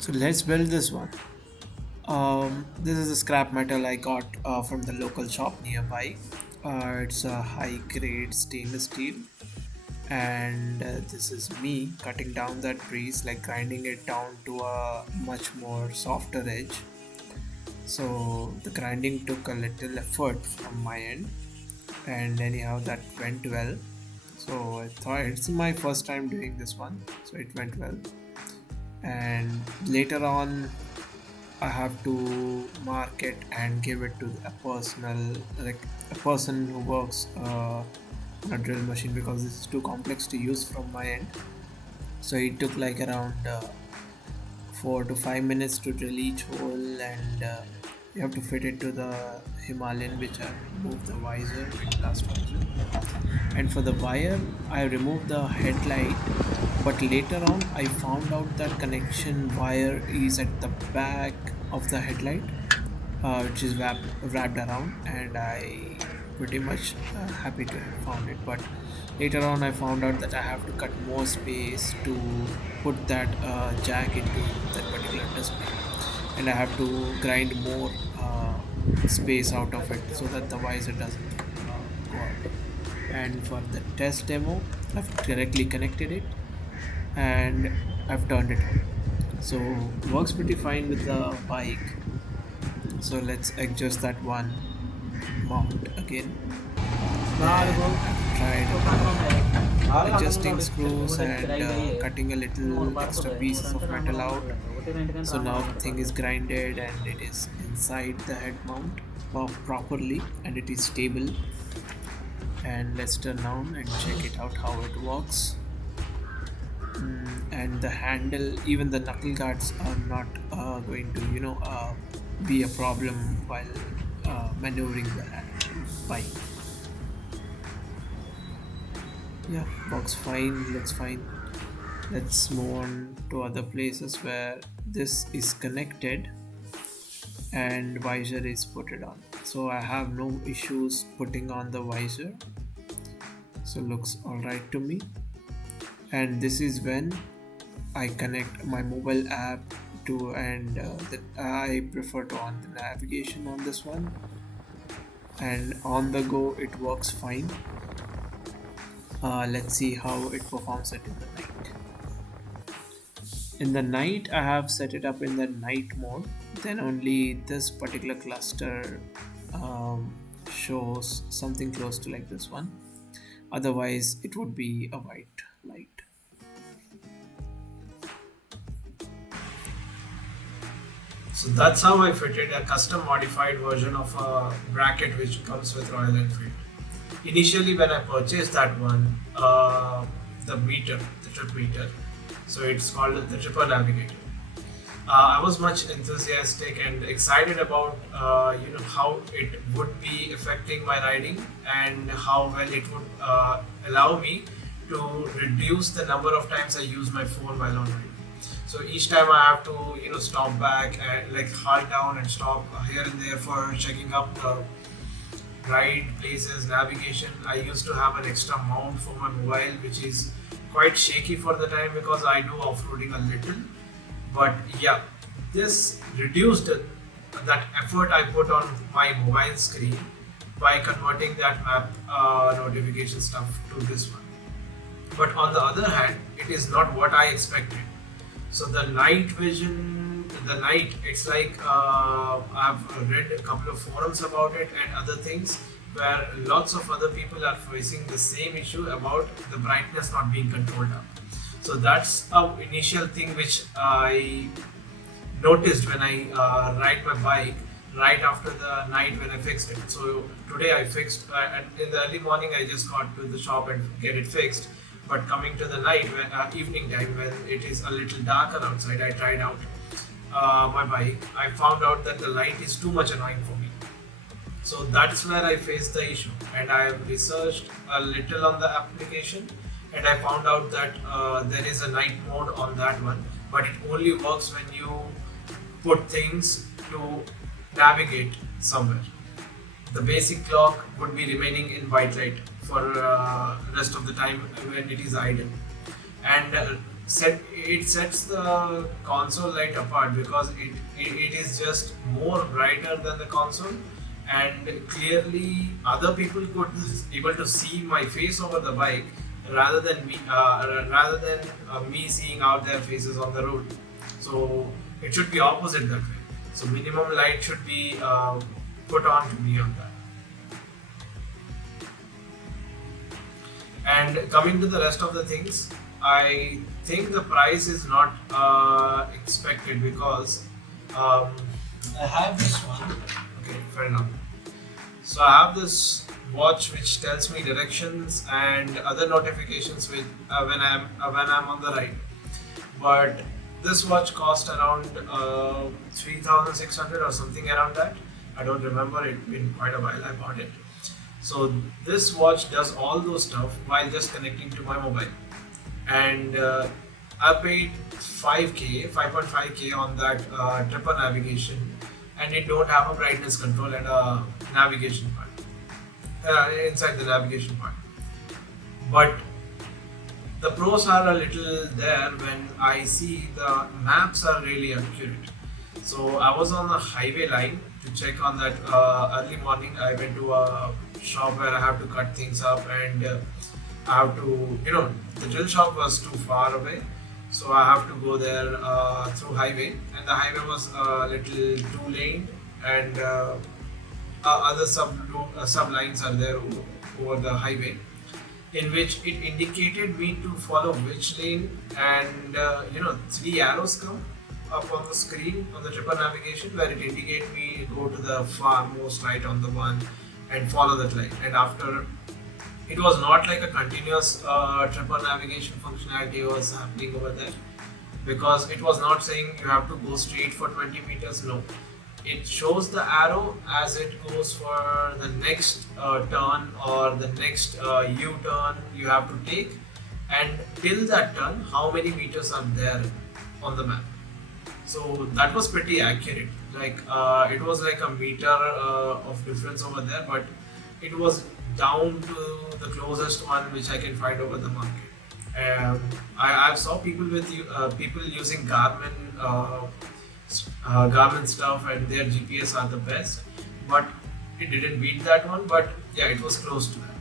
So let's build this one. This is a scrap metal I got from the local shop nearby. It's a high grade stainless steel, and this is me cutting down that piece, like grinding it down to a much more softer edge. So the grinding took a little effort from my end, and anyhow, that went well. So I thought it's my first time doing this one, so it went well. And later on, I have to mark it and give it to a personal, like a person who works on a drill machine, because this is too complex to use from my end. So it took like around 4 to 5 minutes to drill each hole, and you have to fit it to the Himalayan, which I removed the visor with blast visor. And for the wire, I removed the headlight, but later on I found out that connection wire is at the back of the headlight, which is wrapped around, and I pretty much happy to have found it. But later on I found out that I have to cut more space to put that jack into that particular display, and I have to grind more space out of it so that the visor doesn't go out. And for the test demo, I've directly connected it and I've turned it on. So works pretty fine with the bike. So let's adjust that one mount again. Then I've tried adjusting screws and cutting a little extra pieces of metal out. So now the thing is grinded and it is inside the head mount properly, and it is stable. And let's turn on and check it out how it works. And the handle, even the knuckle guards are not going to be a problem while maneuvering the bike. Yeah, works fine, looks fine. Let's move on to other places where this is connected and visor is put it on. So I have no issues putting on the visor, so looks alright to me. And this is when I connect my mobile app to, and that I prefer to on the navigation on this one, and on the go it works fine. Let's see how it performs it in the night. In the night, I have set it up in the night mode, then only this particular cluster shows something close to like this one. Otherwise it would be a white light. So that's how I fitted a custom modified version of a bracket which comes with Royal Enfield. Initially, when I purchased that one, the meter, the trip meter, so it's called the Tripper Navigation. I was much enthusiastic and excited about how it would be affecting my riding and how well it would allow me to reduce the number of times I use my phone while on riding. So each time I have to stop back and like halt down and stop here and there for checking up the ride places, navigation. I used to have an extra mount for my mobile, which is quite shaky for the time because I do off-roading a little. But yeah, this reduced that effort I put on my mobile screen by converting that map notification stuff to this one. But on the other hand, it is not what I expected. So the night vision, it's like I've read a couple of forums about it and other things where lots of other people are facing the same issue about the brightness not being controlled up. So that's a initial thing which I noticed when I ride my bike right after the night when I fixed it. So today I fixed, and in the early morning I just got to the shop and get it fixed. But coming to the night, evening time when it is a little darker outside, I tried out my bike. I found out that the light is too much annoying for me. So that's where I faced the issue, and I researched a little on the application, and I found out that there is a night mode on that one, but it only works when you put things to navigate somewhere. The basic clock would be remaining in white light for rest of the time when it is idle. And it sets the console light apart because it is just more brighter than the console, and clearly other people could able to see my face over the bike rather than me seeing out their faces on the road. So it should be opposite that way. So minimum light should be put on to me on that. And coming to the rest of the things, I think the price is not expected because I have this one. Okay, fair enough. So I have this watch which tells me directions and other notifications with when I'm on the ride. But this watch cost around 3,600 or something around that. I don't remember. It's been quite a while I bought it. So this watch does all those stuff while just connecting to my mobile, and I paid 5.5k on that Tripper Navigation, and it don't have a brightness control and a navigation part inside the navigation part. But the pros are a little there when I see the maps are really accurate. So I was on the highway line to check on that early morning. I went to a shop where I have to cut things up, and I have to, the drill shop was too far away, so I have to go there through highway, and the highway was a little two lane, and other sub lines are there over the highway, in which it indicated me to follow which lane, and three arrows come up on the screen on the Tripper Navigation where it indicate me go to the far most right on the one and follow that line. And after, it was not like a continuous Tripper Navigation functionality was happening over there, because it was not saying you have to go straight for 20 meters. No, it shows the arrow as it goes for the next turn or the next U-turn you have to take, and till that turn how many meters are there on the map. So that was pretty accurate. Like it was like a meter of difference over there, but it was down to the closest one which I can find over the market. I saw people people using Garmin stuff, and their GPS are the best, but it didn't beat that one. But yeah, it was close to that.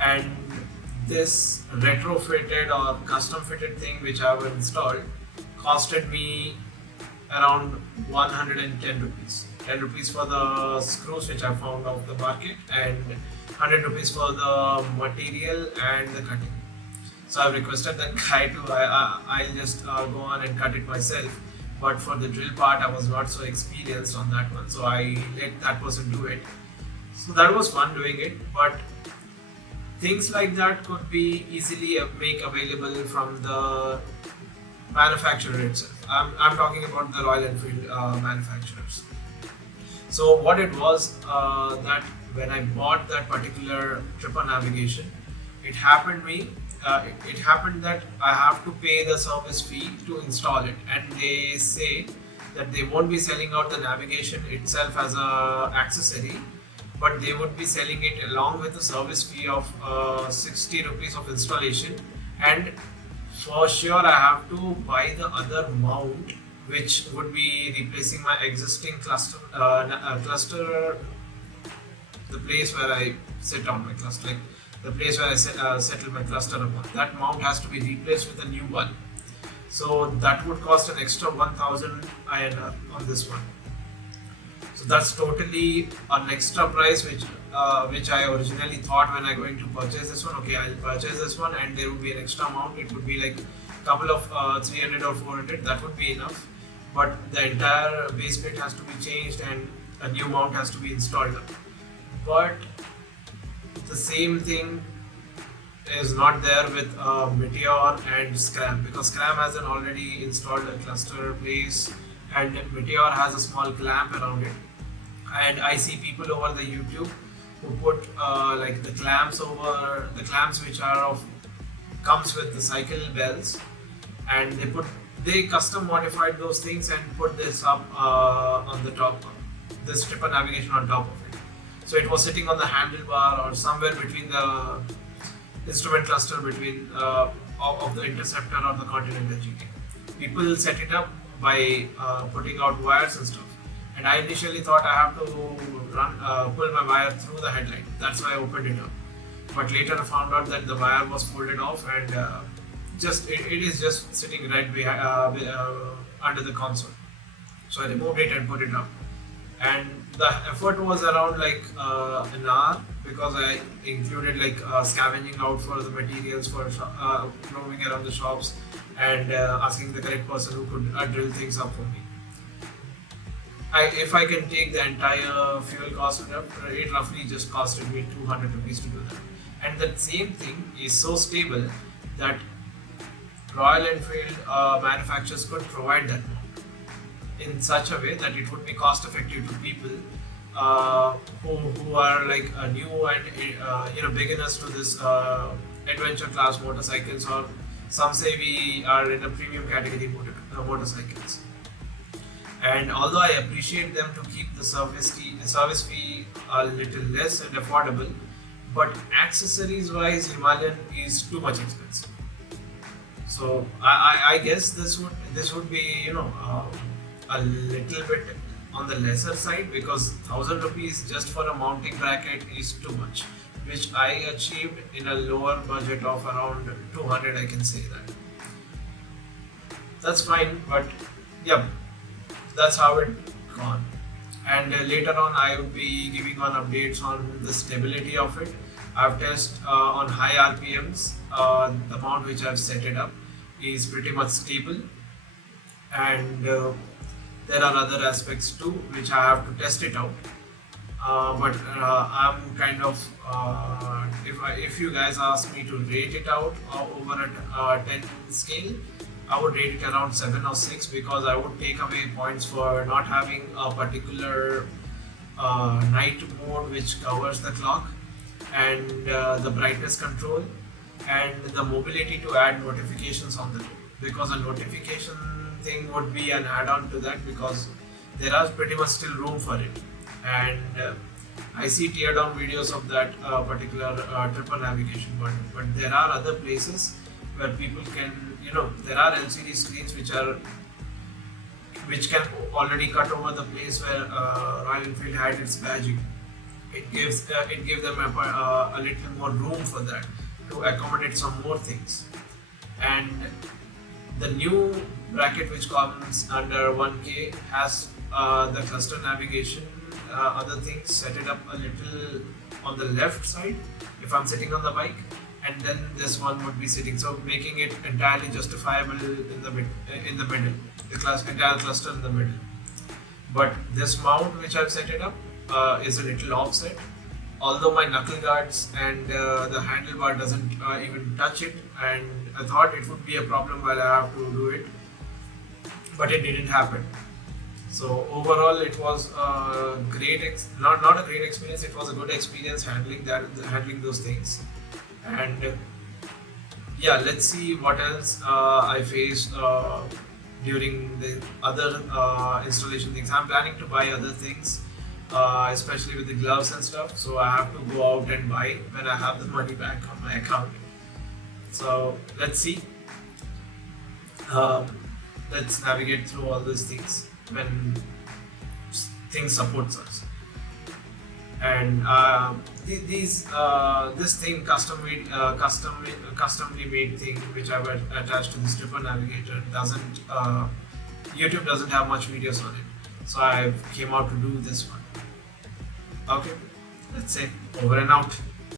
And this retrofitted or custom fitted thing which I have installed costed me around 110 rupees. 10 rupees for the screws which I found off the market, and 100 rupees for the material and the cutting. So I've requested that guy to I'll just go on and cut it myself. But for the drill part, I was not so experienced on that one, so I let that person do it. So that was fun doing it, but things like that could be easily make available from the manufacturer itself. I'm talking about the Royal Enfield manufacturers. So what it was that when I bought that particular Tripper Navigation, it happened that I have to pay the service fee to install it, and they say that they won't be selling out the navigation itself as a accessory, but they would be selling it along with the service fee of 60 rupees of installation. And for sure I have to buy the other mount which would be replacing my existing cluster, the place where I sit on my cluster, like the place where I settle my cluster upon. That mount has to be replaced with a new one. So that would cost an extra 1000 INR on this one. So that's totally an extra price which I originally thought when I'm going to purchase this one. Okay, I'll purchase this one and there would be an extra amount. It would be like a couple of 300 or 400. That would be enough. But the entire base plate has to be changed and a new mount has to be installed. But the same thing is not there with Meteor and Scram, because Scram has an already installed cluster place and Meteor has a small clamp around it. And I see people over the YouTube who put like the clamps which are comes with the cycle bells, and they custom modified those things and put this up on the top, this Tripper Navigation on top of it. So it was sitting on the handlebar or somewhere between the instrument cluster, between of the interceptor or the continental GT. People set it up by putting out wires and stuff. And I initially thought I have to pull my wire through the headlight. That's why I opened it up. But later I found out that the wire was folded off and it is just sitting right behind, under the console. So I removed it and put it up. And the effort was around like an hour because I included like scavenging out for the materials for roaming around the shops and asking the correct person who could drill things up for me. If I can take the entire fuel cost, it roughly just costed me 200 rupees to do that. And the same thing is so stable that Royal Enfield manufacturers could provide that in such a way that it would be cost effective to people who are like new and beginners to this adventure class motorcycles, or some say we are in a premium category motorcycles. And although I appreciate them to keep the service fee a little less and affordable, but accessories wise Himalayan is too much expensive. So I guess this would be a little bit on the lesser side, because 1000 rupees just for a mounting bracket is too much, which I achieved in a lower budget of around 200. I can say that. That's fine, but yeah, that's how it gone. And later on I will be giving on updates on the stability of it. I've tested on high RPMs. The amount which I've set it up is pretty much stable, and there are other aspects too which I have to test it out. But I'm kind of if you guys ask me to rate it out over a 10 scale, I would rate it around 7 or 6, because I would take away points for not having a particular night mode which covers the clock, and the brightness control, and the mobility to add notifications on the road, because a notification thing would be an add-on to that, because there are pretty much still room for it. And I see tear down videos of that particular Tripper Navigation, but there are other places where people can, there are LCD screens which can already cut over the place where Royal Enfield had its badging. It gives them a little more room for that to accommodate some more things. And the new bracket which comes under 1K has the cluster navigation, other things, set it up a little on the left side if I'm sitting on the bike, and then this one would be sitting, so making it entirely justifiable in the middle, the entire cluster in the middle. But this mount which I've set it up is a little offset, although my knuckle guards and the handlebar doesn't even touch it, and I thought it would be a problem while I have to do it, but it didn't happen. So overall it was a great not a great experience, it was a good experience handling those things. And yeah, let's see what else I faced during the other installation things. I'm planning to buy other things, especially with the gloves and stuff, so I have to go out and buy when I have the money back on my account. So let's see, let's navigate through all these things when things supports us. And this thing, customly made thing which I've attached to this Tripper Navigator, YouTube doesn't have much videos on it, so I came out to do this one. Okay, let's say over and out.